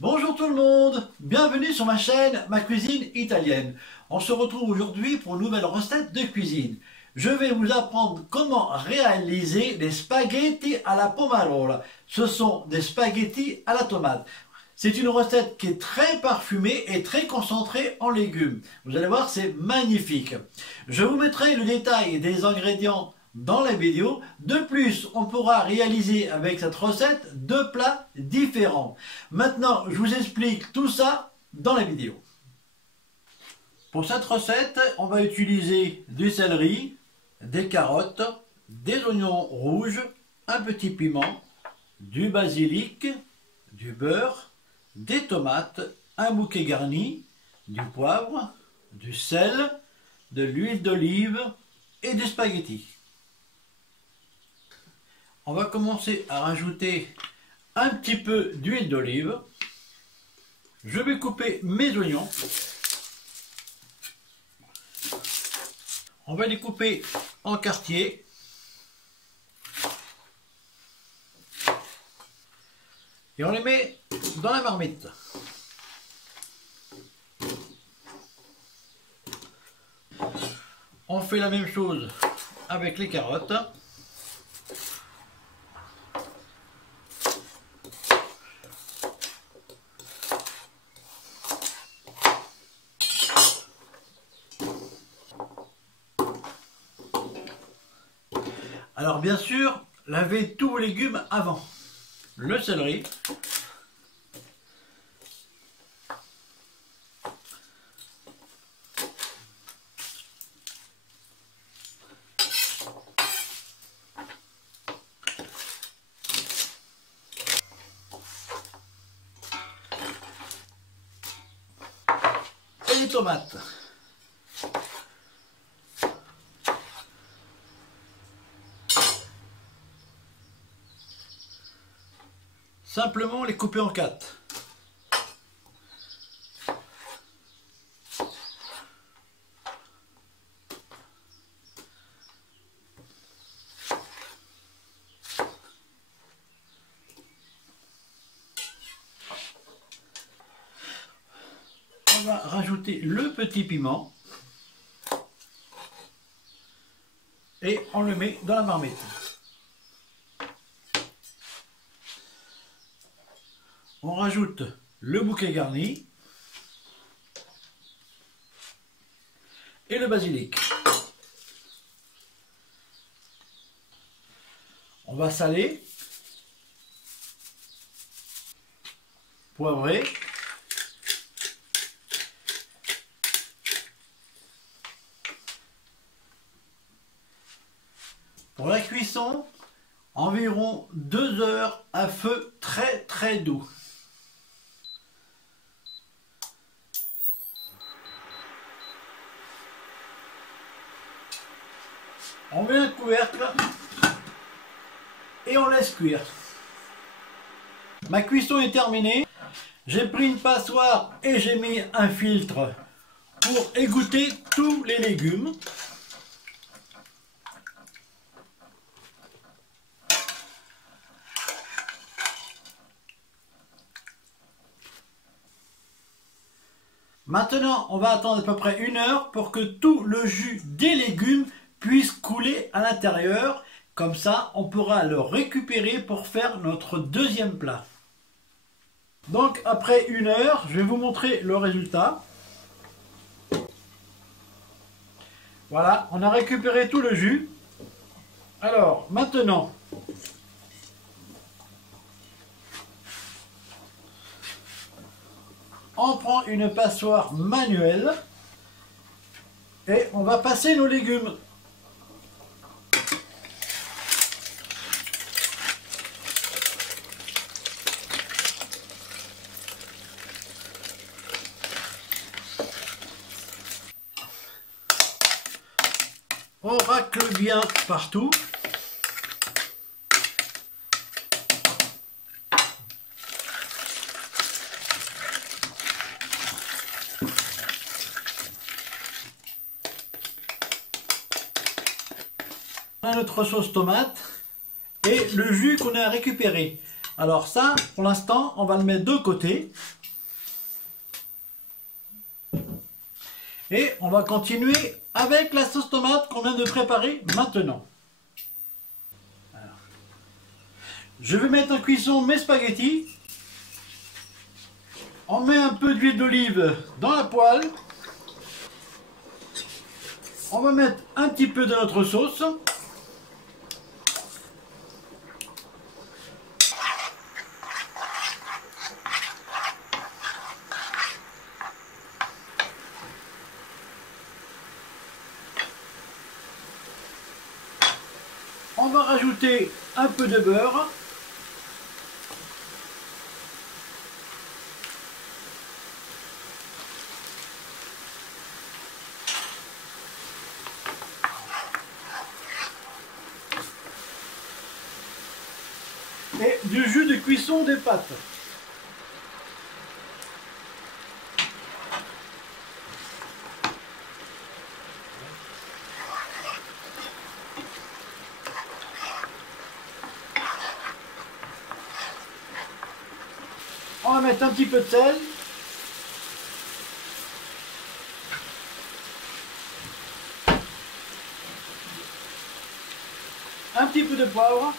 Bonjour tout le monde, bienvenue sur ma chaîne Ma Cuisine Italienne. On se retrouve aujourd'hui pour une nouvelle recette de cuisine. Je vais vous apprendre comment réaliser des spaghettis à la pomarola. Ce sont des spaghettis à la tomate. C'est une recette qui est très parfumée et très concentrée en légumes. Vous allez voir, c'est magnifique. Je vous mettrai le détail des ingrédients dans la vidéo. De plus, on pourra réaliser avec cette recette deux plats différents. Maintenant, je vous explique tout ça dans la vidéo. Pour cette recette, on va utiliser du céleri, des carottes, des oignons rouges, un petit piment, du basilic, du beurre, des tomates, un bouquet garni, du poivre, du sel, de l'huile d'olive et des spaghettis. On va commencer à rajouter un petit peu d'huile d'olive. Je vais couper mes oignons. On va les couper en quartiers. Et on les met dans la marmite. On fait la même chose avec les carottes. Alors bien sûr, lavez tous vos légumes avant. Le céleri. Et les tomates. Simplement les couper en 4. On va rajouter le petit piment et on le met dans la marmite. On rajoute le bouquet garni et le basilic. On va saler, poivrer, pour la cuisson, environ 2 heures à feu très doux. On met un couvercle et on laisse cuire. Ma cuisson est terminée. J'ai pris une passoire et j'ai mis un filtre pour égoutter tous les légumes. Maintenant, on va attendre à peu près 1 heure pour que tout le jus des légumes puisse couler à l'intérieur. Comme ça, on pourra le récupérer pour faire notre deuxième plat. Donc, après 1 heure, je vais vous montrer le résultat. Voilà, on a récupéré tout le jus. Alors, maintenant, on prend une passoire manuelle et on va passer nos légumes. On racle bien partout. On a notre sauce tomate et le jus qu'on a récupéré. Alors ça, pour l'instant, on va le mettre de côté. Et on va continuer avec la sauce tomate qu'on vient de préparer maintenant. Alors, je vais mettre en cuisson mes spaghettis. On met un peu d'huile d'olive dans la poêle. On va mettre un petit peu de notre sauce. On va rajouter un peu de beurre. Et du jus de cuisson des pâtes. On va mettre un petit peu de sel. Un petit peu de poivre.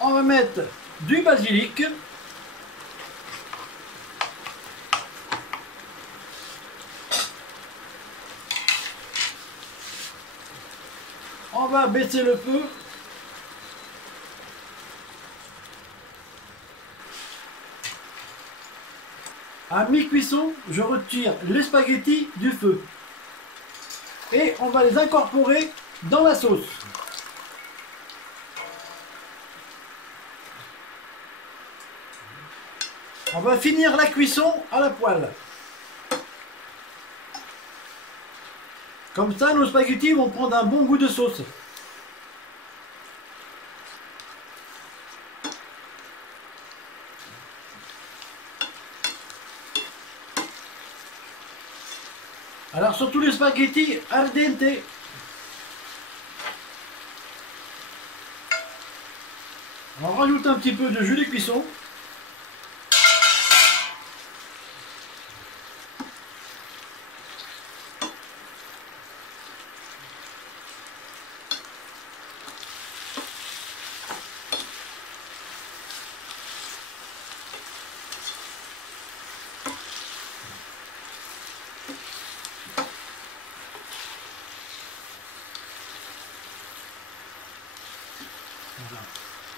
On va mettre du basilic. On va baisser le feu. À mi-cuisson, je retire les spaghettis du feu. Et on va les incorporer dans la sauce. On va finir la cuisson à la poêle. Comme ça, nos spaghettis vont prendre un bon goût de sauce. Alors surtout les spaghettis al dente. On rajoute un petit peu de jus de cuisson.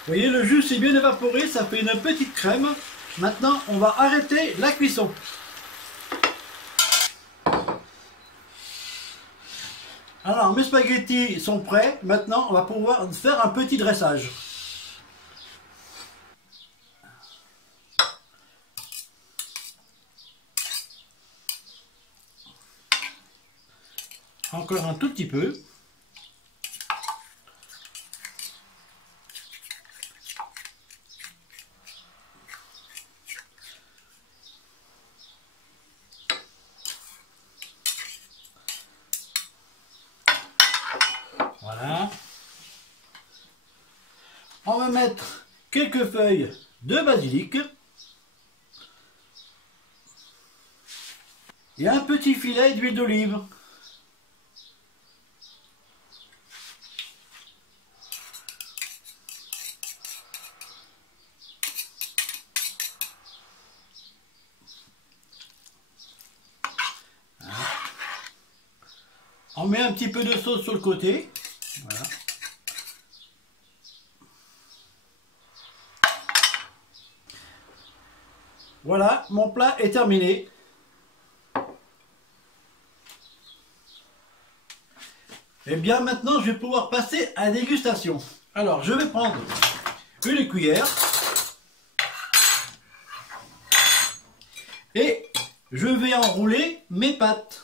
Vous voyez, le jus s'est bien évaporé, ça fait une petite crème. Maintenant, on va arrêter la cuisson. Alors, mes spaghettis sont prêts. Maintenant, on va pouvoir faire un petit dressage. Encore un tout petit peu. Voilà. On va mettre quelques feuilles de basilic. Et un petit filet d'huile d'olive. On met un petit peu de sauce sur le côté. Voilà. Voilà, mon plat est terminé. Et bien maintenant, je vais pouvoir passer à la dégustation. Alors, je vais prendre une cuillère. Et je vais enrouler mes pâtes.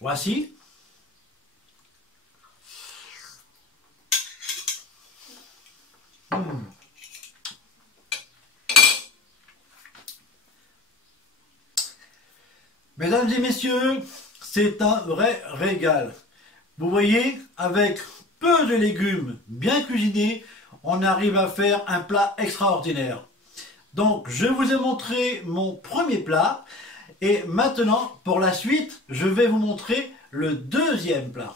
Voici. Mesdames et messieurs, c'est un vrai régal. Vous voyez, avec peu de légumes bien cuisinés, on arrive à faire un plat extraordinaire. Donc, je vous ai montré mon premier plat. Et maintenant, pour la suite, je vais vous montrer le deuxième plat.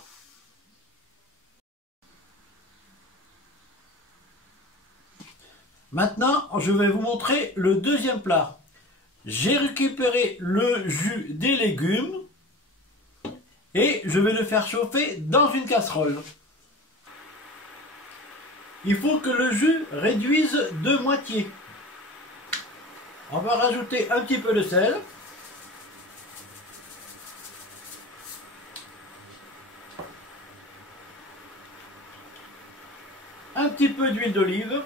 Maintenant, je vais vous montrer le deuxième plat. J'ai récupéré le jus des légumes et je vais le faire chauffer dans une casserole. Il faut que le jus réduise de moitié. On va rajouter un petit peu de sel. Un petit peu d'huile d'olive.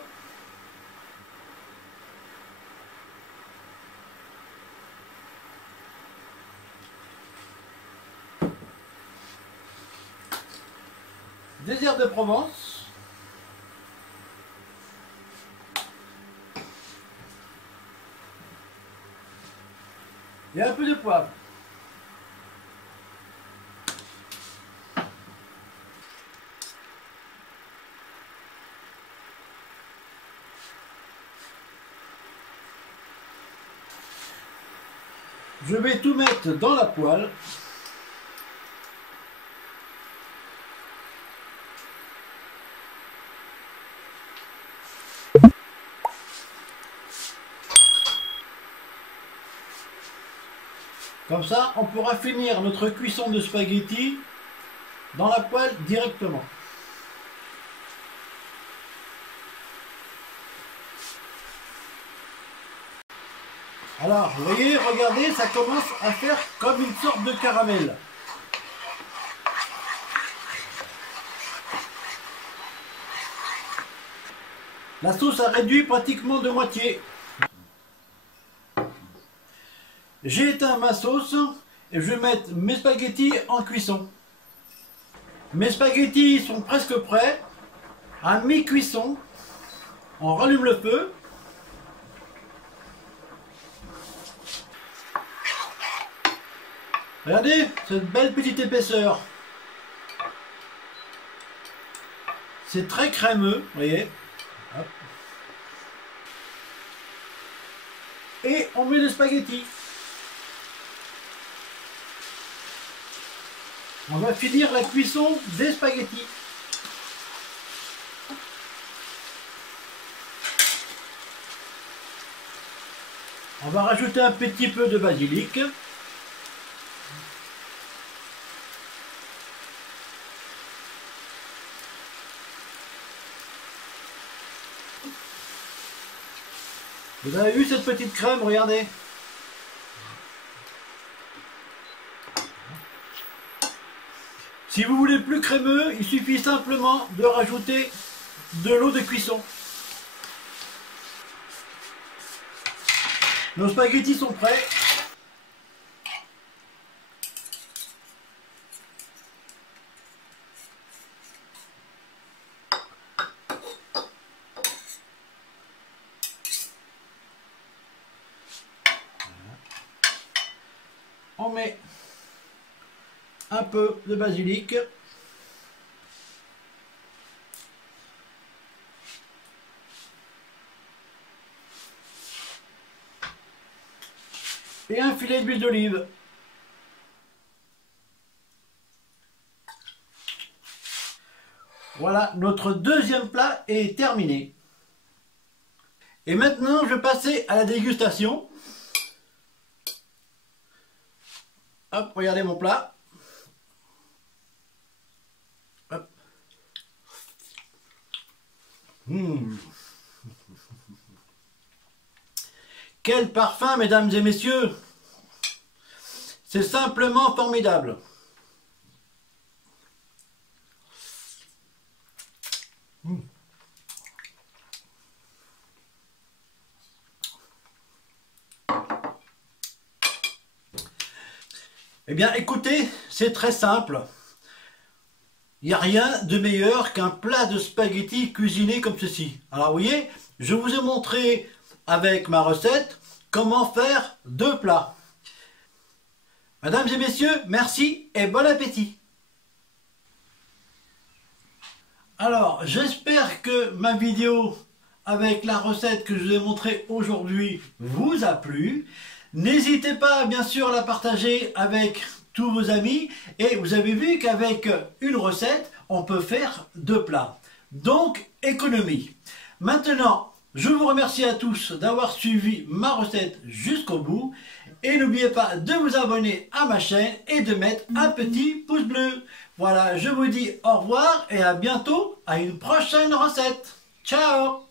Des herbes de Provence. Et un peu de poivre. Je vais tout mettre dans la poêle. Comme ça, on pourra finir notre cuisson de spaghettis dans la poêle directement. Alors, vous voyez, regardez, ça commence à faire comme une sorte de caramel. La sauce a réduit pratiquement de moitié. J'ai éteint ma sauce et je vais mettre mes spaghettis en cuisson. Mes spaghettis sont presque prêts. À mi-cuisson, on rallume le feu. Regardez cette belle petite épaisseur. C'est très crémeux, vous voyez. Hop. Et on met les spaghettis. On va finir la cuisson des spaghettis. On va rajouter un petit peu de basilic. Vous avez vu cette petite crème, regardez. Si vous voulez plus crémeux, il suffit simplement de rajouter de l'eau de cuisson. Nos spaghettis sont prêts. On met un peu de basilic. Et un filet d'huile d'olive. Voilà, notre deuxième plat est terminé. Et maintenant, je vais passer à la dégustation. Hop, regardez mon plat. Hop. Quel parfum, mesdames et messieurs! C'est simplement formidable. Eh bien, écoutez, c'est très simple. Il n'y a rien de meilleur qu'un plat de spaghettis cuisiné comme ceci. Alors, vous voyez, je vous ai montré avec ma recette comment faire deux plats. Mesdames et messieurs, merci et bon appétit. Alors, j'espère que ma vidéo avec la recette que je vous ai montrée aujourd'hui vous a plu. N'hésitez pas, bien sûr, à la partager avec tous vos amis. Et vous avez vu qu'avec une recette, on peut faire 2 plats. Donc, économie. Maintenant, je vous remercie à tous d'avoir suivi ma recette jusqu'au bout. Et n'oubliez pas de vous abonner à ma chaîne et de mettre un petit pouce bleu. Voilà, je vous dis au revoir et à bientôt à une prochaine recette. Ciao!